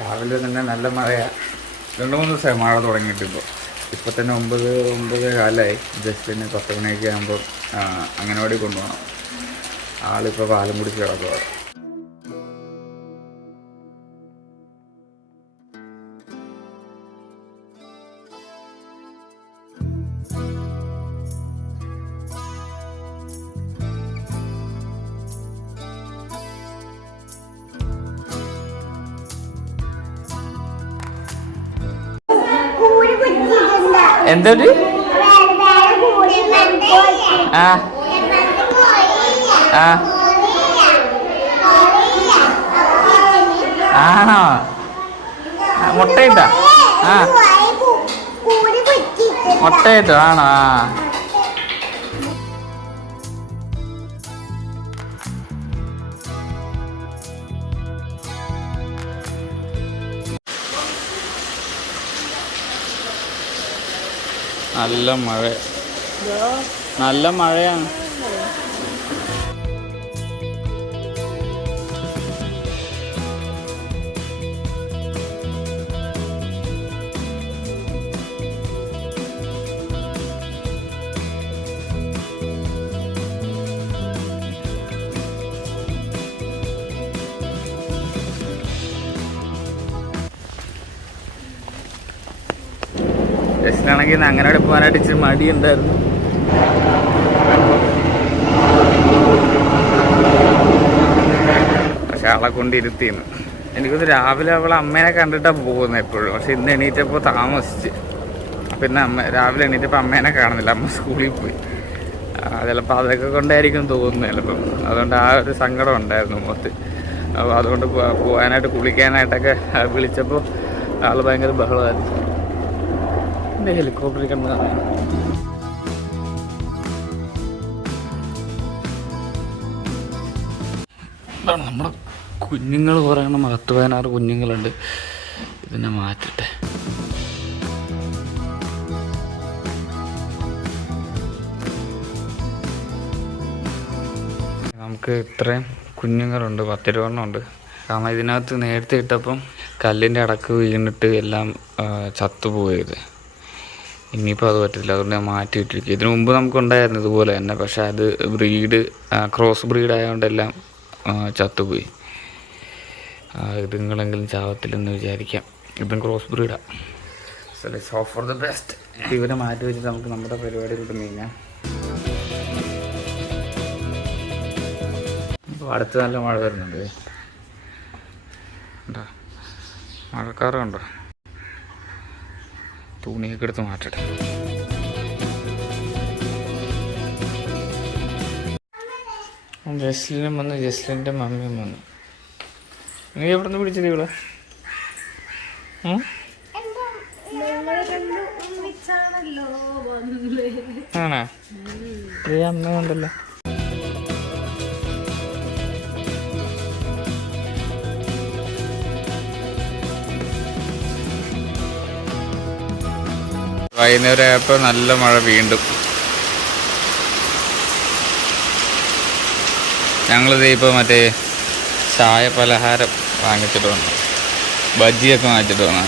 രാവിലെ തന്നെ നല്ല മഴയാണ്. 2-3 ദിവസമായി മഴ തുടങ്ങിയിട്ടിപ്പോൾ. ഇപ്പോൾ തന്നെ 9 കാലമായി. ജസ്റ്റിന് 10 മണിയൊക്കെ ആകുമ്പോൾ അംഗനവാടി കൊണ്ടുപോകണം. ആളിപ്പോൾ പാലും കുടിച്ച് കിടക്കുക. എന്തൊരു ആണോ? മുട്ടയിട്ടോ? മുട്ടയിട്ടോ? ആണോ? നല്ല മഴ, നല്ല മഴയാണ്. ജസ്റ്റിനാണെങ്കിൽ അങ്ങനെ പോകാനായിട്ട് ഇച്ചിരി മടിയുണ്ടായിരുന്നു. പക്ഷെ ആളെ കൊണ്ടിരുത്തിന്ന്. എനിക്കൊന്ന് രാവിലെ അവളെ അമ്മേനെ കണ്ടിട്ടാണ് പോകുന്നത് എപ്പോഴും. പക്ഷെ ഇന്ന് എണീറ്റപ്പോൾ താമസിച്ച്. പിന്നെ രാവിലെ എണീറ്റപ്പോൾ അമ്മേനെ കാണുന്നില്ല. അമ്മ സ്കൂളിൽ പോയി. ചിലപ്പോൾ അതൊക്കെ കൊണ്ടായിരിക്കും തോന്നുന്നത് ചിലപ്പം. അതുകൊണ്ട് ആ ഒരു സങ്കടം ഉണ്ടായിരുന്നു മൊത്തം. അപ്പോൾ അതുകൊണ്ട് പോകാനായിട്ട് കുളിക്കാനായിട്ടൊക്കെ വിളിച്ചപ്പോൾ ആൾ ഭയങ്കര ബഹളമായിരുന്നു. എൻ്റെ ഹെലികോപ്റ്ററിൽ കണ്ടതാണ്. നമ്മുടെ കുഞ്ഞുങ്ങൾ കുറേ 10-16 കുഞ്ഞുങ്ങളുണ്ട്. ഇതിനെ മാറ്റട്ടെ. നമുക്ക് ഇത്രയും കുഞ്ഞുങ്ങളുണ്ട്, 10-20 ഉണ്ട്. കാരണം ഇതിനകത്ത് നേരത്തെ ഇട്ടപ്പം കല്ലിൻ്റെ അടക്ക് വീണിട്ട് എല്ലാം ചത്തുപോയത്. ഇനിയിപ്പോൾ അത് പറ്റില്ല. അതുകൊണ്ട് ഞാൻ മാറ്റിയിട്ടിരിക്കും. ഇതിനു മുമ്പ് നമുക്കുണ്ടായിരുന്നു ഇതുപോലെ തന്നെ. പക്ഷേ അത് ക്രോസ് ബ്രീഡ് ആയതുകൊണ്ടെല്ലാം ചത്തുപോയി. ഇതുങ്ങളെങ്കിലും ചാവത്തില്ലെന്ന് വിചാരിക്കാം. ഇതും ക്രോസ് ബ്രീഡാണ്. So let's hope for the best. ഇവരെ മാറ്റി വെച്ചിട്ട് നമുക്ക് നമ്മുടെ പരിപാടിയിലോട്ട് നീങ്ങാം. ഇപ്പോൾ അടുത്ത് നല്ല മഴ വരുന്നുണ്ട്. ഉണ്ടോ? മഴക്കാറുണ്ടോ? തുണിയൊക്കെ എടുത്ത് മാറ്റട്ടെ. ജസ്ലിനും വന്നു, ജസ്ലിൻ്റെ മമ്മിയും വന്നു. നീ എവിടെ നിന്ന് പിടിച്ചത് ഇവിടെ? ആണോ? ഈ അമ്മ ഉണ്ടല്ലോ. വൈകുന്നേരം ആയപ്പോൾ നല്ല മഴ വീണ്ടും. ഞങ്ങളിത് ഇപ്പോൾ മറ്റേ ചായ പലഹാരം വാങ്ങിച്ചിട്ട് വന്നു. ബജ്ജിയൊക്കെ വാങ്ങിച്ചിട്ട് വന്നു.